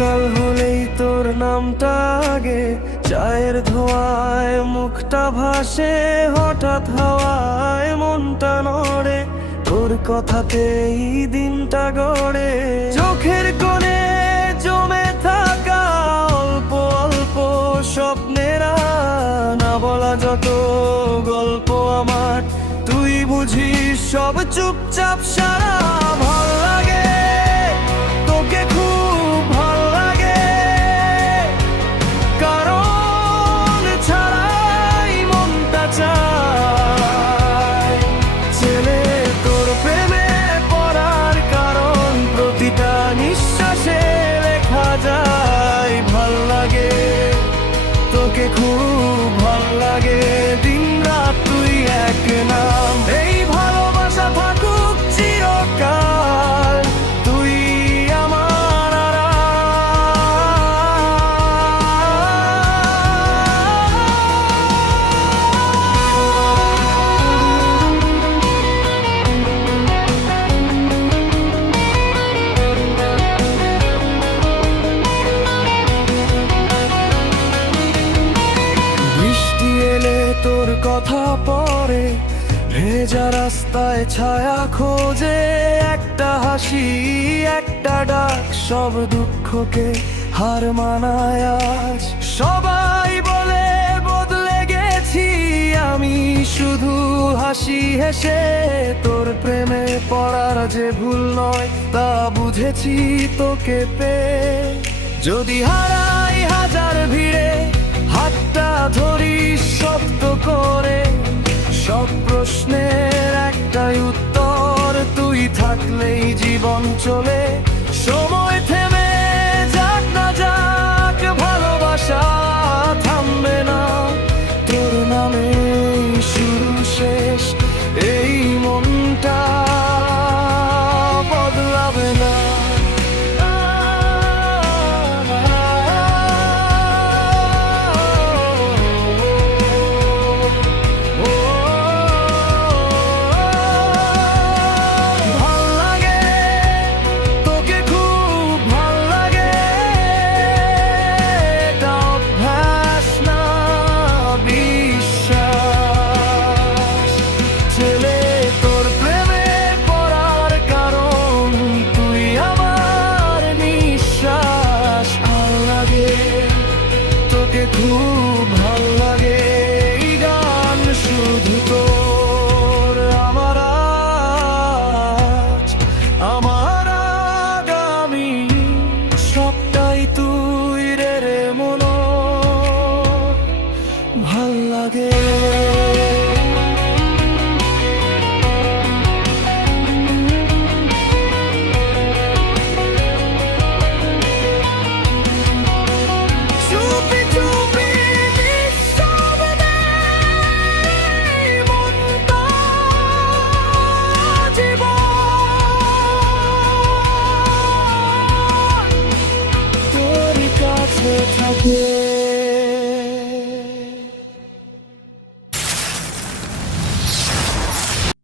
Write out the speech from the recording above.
সকাল হলেই তোর নামটা আগে, চায়ের ধোঁয়ায় মুখটা ভাসে, হঠাৎ হাওয়ায় মনটা নড়ে, তোর কথাতেই দিনটা গড়ে। চোখের কোণে জমে থাকা অল্প অল্প স্বপ্নের না বলা যত গল্প আমার, তুই বুঝিস সব চুপচাপ সারা। ভাল লাগে তোকে, খুব ভাল লাগে, কারণ ছাড়াই মনটা চায়। ছেলে তোর প্রেমে পড়ার কারণ প্রতিটা নিঃশ্বাসে লেখা যায়। ভাল লাগে তোকে, খুব ভাল লাগে, দিন রাত তুই এক নাম। এই ভালোবাসা থাকুক চিরকাল, তুই আমার বৃষ্টি এলে তোর কথা পড়ে, ভেজা রাস্তায় ছায়া খোঁজে, একটা হাসি একটা ডাক সব দুঃখকে হার মানায় আজ। সবাই বলে বদলে গেছি আমি, শুধু হাসি হেসে। তোর প্রেমে পড়ার যে ভুল নয় তা বুঝেছি তোকে পেয়ে। যদি হারাই হাজার ভিড়ে, হাতটা ধরিস শক্ত করে, সব প্রশ্নের একটাই উত্তর, তুই থাকলেই জীবন চলে। সময় থেমে যাক না যাক, ভালোবাসা থামবে না, তোর নামে শুরু শেষ, এই মনটা বদলাবে না। তোকে খুব ভালো